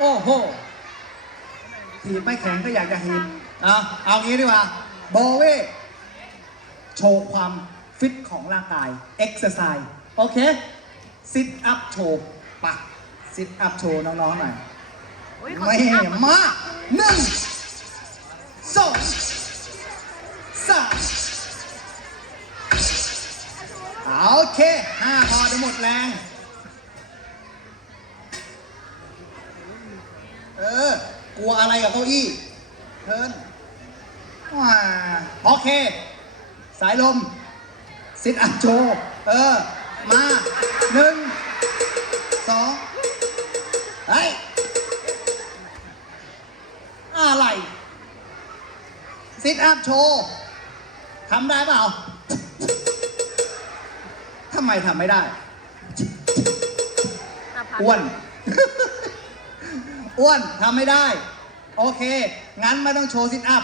โอ้โหถีบไม่แข็งก็อยากจะหีบเอาเอางี้ดีกว่าโบเว่โชว์ความฟิตของร่างกายเอ็กซ์ไซส์โอเคซิทอัพโชว์ปะซิทอัพโชว์น้องๆหน่อยไม่มาหนึ่งสองสามโอเคห้าพอจะหมดแรง กลัวอะไรกับเก้าอี้เทิร์นว้าโอเค สายลมซิดอัพโชว์เออ มาหนึ่งสองเฮ้ยอะไรซิทอัพโชว์ทำได้เปล่าทำไมทำไม่ได้อะพักอ้วนอ้วนทำไม่ได้ โอเค งั้นไม่ต้องโชว์ซิทอัพ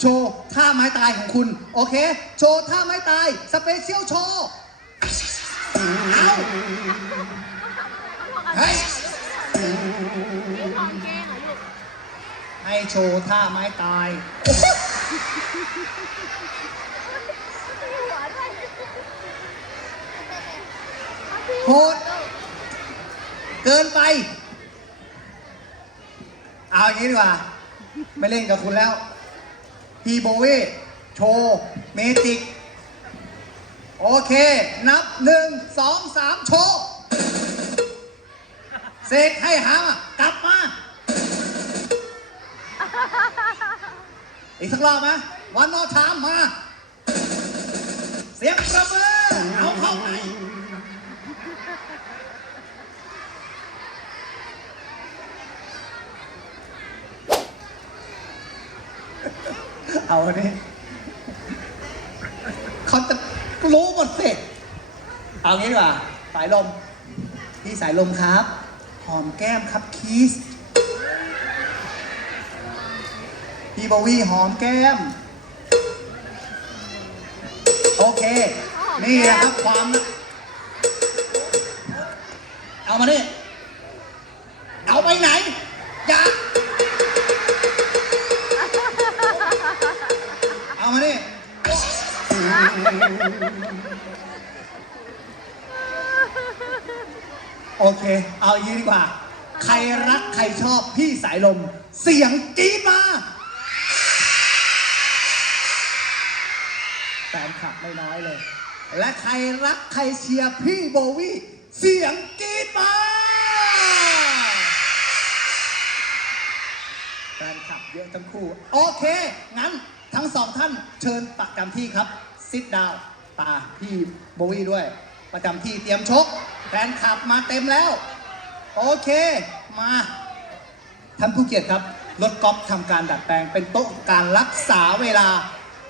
โชว์ท่าไม้ตายของคุณ โอเค โชว์ท่าไม้ตาย สเปเชียลโชว์ เอาเฮ้ยลูกของเก้งเหรอลูกให้โชว์ท่าไม้ตายโหด เกินไป เอาอย่างนี้ดีกว่า ไม่เล่นกับคุณแล้วพีโบเวโชว์เมจิก โอเค นับหนึ่งสองสามโชว์เสกให้หามากลับมา อีกสักรอบไหมวันนอทามมา เสียงประมือเอาเข้าไป เอาอันนี้เขาจะรู้หมดสิเอางี้ดีกว่าสายลม พี่สายลมครับ หอมแก้มครับคีสพี่บวีหอมแก้ม โอเค นี่แหละครับความ เอามานี่เอาไปไหน อาอย่างนี้ดีกว่า ใครรักใครชอบพี่สายลม เสียงกรี๊ดมาแฟนคลับไม่น้อยเลย และใครรักใครเชียร์พี่โบวี่เสียงกรี๊ดมาแฟนคลับเยอะทั้งคู่ โอเค งั้นทั้งสองท่านเชิญประจำที่ครับ ซิดดาวตาพี่โบวี่ด้วย ประจำที่เตรียมชก แฟนคลับมาเต็มแล้ว โอเค มาท่านผู้เกียรติครับ รถกอล์ฟทำการดัดแปลงเป็นโต๊ะการรักษาเวลา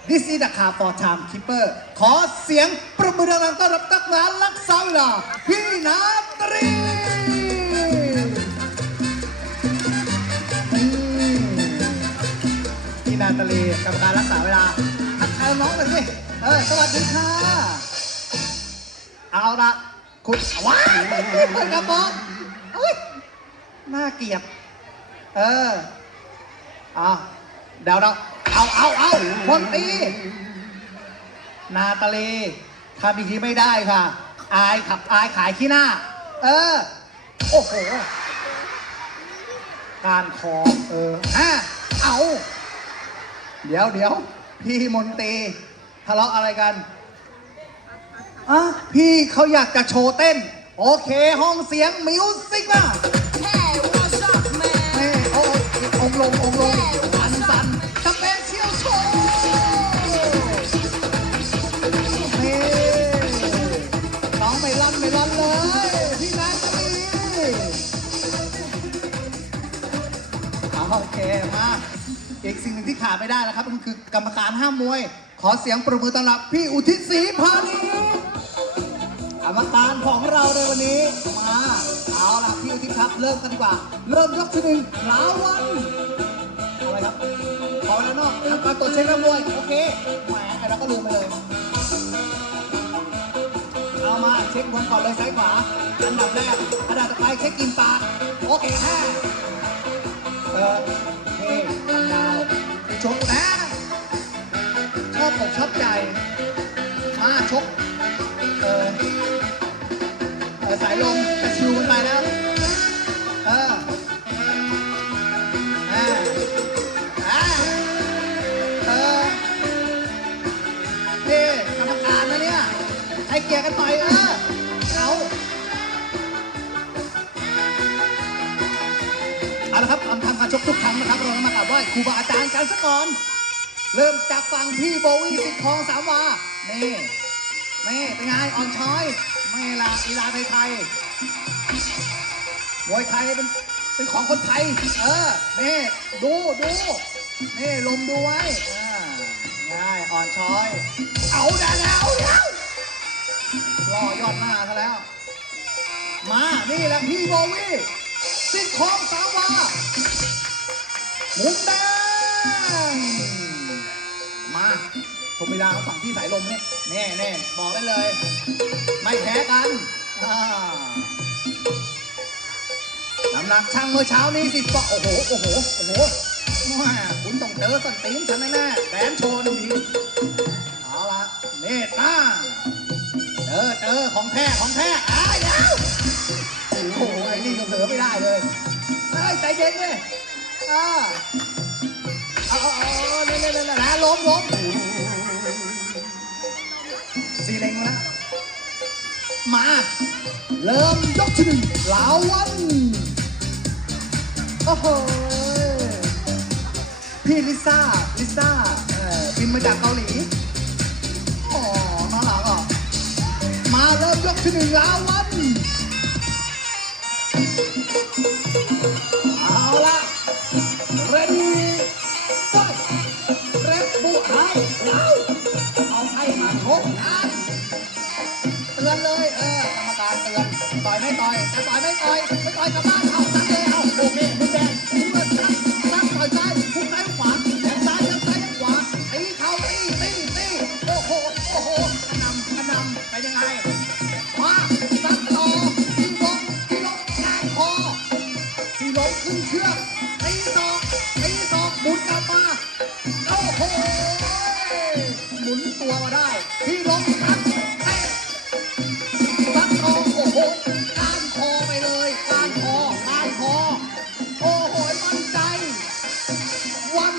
This is the car for time keeper ขอเสียงประมือดังๆต้อนรับตักร้านรักษาเวลา พี่นาตรีพี่นาตรีกรรมการรักษาเวลาทักทายน้องหน่อยสิเออสวัสดีค่ะ เอาละคุณว้ายกระบอก อุ๊ยน่าเกลียด เออเอาเดี๋ยวเราเอาเอาเอาบนตีนาตาลีทำอีกทีไม่ได้ค่ะ อายขับอายขายขี้หน้า เออ โอ้โห การคอเออฮะเอา เดี๋ยวเดี๋ยวพี่มนตรีทะเลาะอะไรกันอะพี่เขาอยากจะโชว์เต้น โอเคห้องเสียงมิวสิกมา Hey, what's up, man? นี่โอ้องค์ลงองค์ลงสันสันสเปเชียลโชว์นี่น้องไม่รันไม่รันเลย พี่นัทนี่เอาโอเคมา อีกสิ่งหนึ่งที่ขาดไม่ได้นะครับก็คือกรรมการห้ามมวย ขอเสียงปรบมือต้อนรับพี่อุทิศศรีพานีก รมการของเราในวันนี้ มาเอาล่ะพี่อุทิศครับ เริ่มกันดีกว่า เริ่มยกที่หนึ่งลาวันเอาอะไรครับขอแล้วเนาะทำการตรวจเช็คร่างมวยโอเคแหมไอ้เราก็ลืมไปเลยเอามาเช็คบอลก่อนเลยซ้ายขวาอันดับแรกอันดับต่อไปเช็คกินปลาโอเคห้าเออเฮ้อันดาวชกนะชอบอกชอบใจมาชก ให้เกียร์กันหน่อยเออเอาเอาละครับทำทำการชกทุกครั้งนะครับ เรามากราบไหว้ครูบาอาจารย์กันสักก่อน เริ่มจากฝั่งพี่โบวี่สิทธิ์ทองสามวานี่นี่เป็นไงอ่อนช้อย ไม่ละอีลาไทยไทยมวยไทยเป็นเป็นของคนไทย เออ นี่ ดูดูนี่ลมดูไว้ง่ายอ่อนช้อย เอาได้แล้วเอาแล้ว รอยอดหน้าซะแล้ว มานี่แหละพี่โบวี่สิทธิ์ทองสามวามุมแดงมาชมเวลาฝั่งที่สายลมเนี่ยแน่แน่บอกได้เลย ไม่แพ้กันน้ำหนักช่างเมื่อเช้านี้สิบปอนด์โอ้โห โอ้โห โอ้โหแม่คุณต้องเจอสันตีนฉันแน่ๆแดนโชว์หนึ่งทีเอาละเนตรนะ เจอเจอของแท้ของแท้อ้ายเดี๋ยวโอ้โหไอ้นี่ก็เผลอไม่ได้เลยเฮ้ยใจเย็นเว้ยอ่าเอาเอาเอาเล่นเล่นเล่นนะล้มล้มสีเล็งแล้วมา เริ่มยกที่หนึ่งลาวันโอ้โหพี่ลิซ่าลิซ่าเออบินมาจากเกาหลี ยกที่หนึ่งลาวันเอาละ ready ไปเรดบูไอเอาเอาให้มาชกกันเตือนเลยเออกรรมการเตือนต่อยไม่ต่อยจะต่อยไม่ต่อยไม่ต่อยกลับบ้านเอาตัดเลยเอง ตีศอกหมุนกลับมาโอ้โหหมุนตัวมาได้ที่ล้มตัดเตะตัดคอโอ้โหก้านคอไปเลยก้านคอก้านคอ โอ้โหมั่นใจ วัน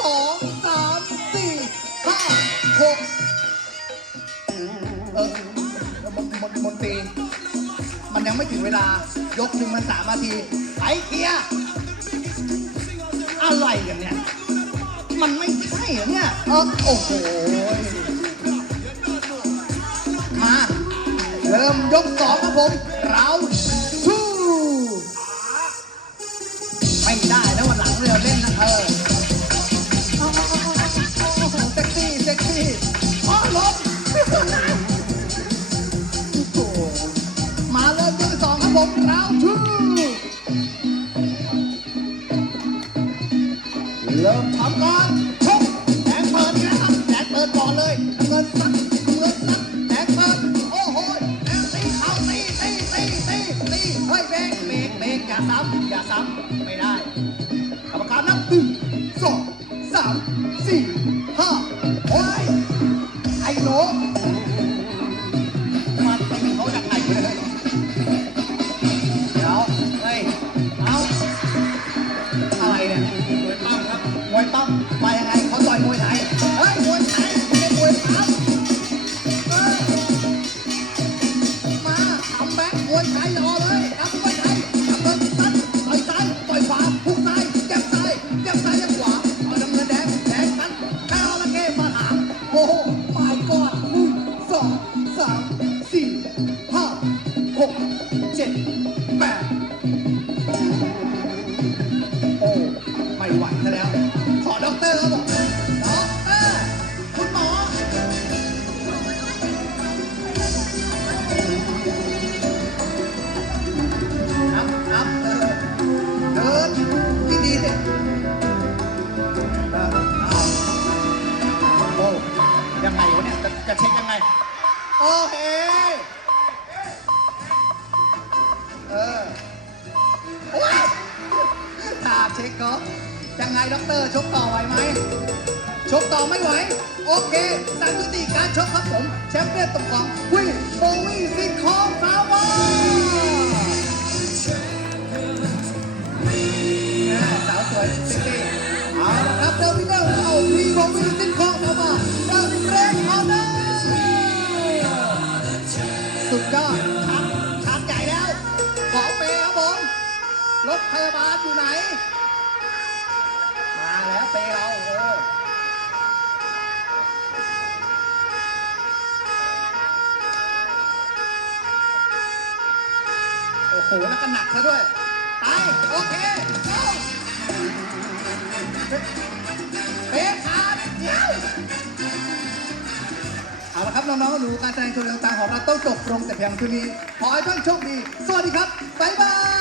สองสามสี่ห้าหกเออมนมนมนตรีมันยังไม่ถึงเวลา ยกหนึ่งมันสามนาที ไปเคลียร์ อะไรกันเนี่ย มันไม่ใช่เหรอเนี่ยเออโอ้โห มา เริ่มยกสองครับผม เราสู้ไม่ได้แล้ววันหลังเราเล่นนะเออ บอกเลยน้ำเงินซัด ยังไงด็อกเตอร์ชกต่อไหวไหมชกต่อไม่ไหว โอเคสามยุติการชกครับผม แชมเปี้ยนตบของวิโบวี่ซิงคองฟลาวาสาวสวยซ็กซี่เอาละครับเดวิดเดอร์เอาวีโบวี่ซิงคองฟลาวาเดอะเรนออเดอร์สุดยอดชัดชัดใหญ่แล้ว ขอเปย์ครับผมรถพยาบาลอยู่ไหน เปย์เราเออโอ้โหแล้วก็หนักซะด้วย ไป โอเคเข้าเป๊ะขาดเดี๋ยวเอาละครับน้องๆหนูการแสดงโชว์ต่างๆของเราต้องจบลงแต่เพียงเท่านี้ ขอให้ท่านโชคดี สวัสดีครับ บ๊ายบาย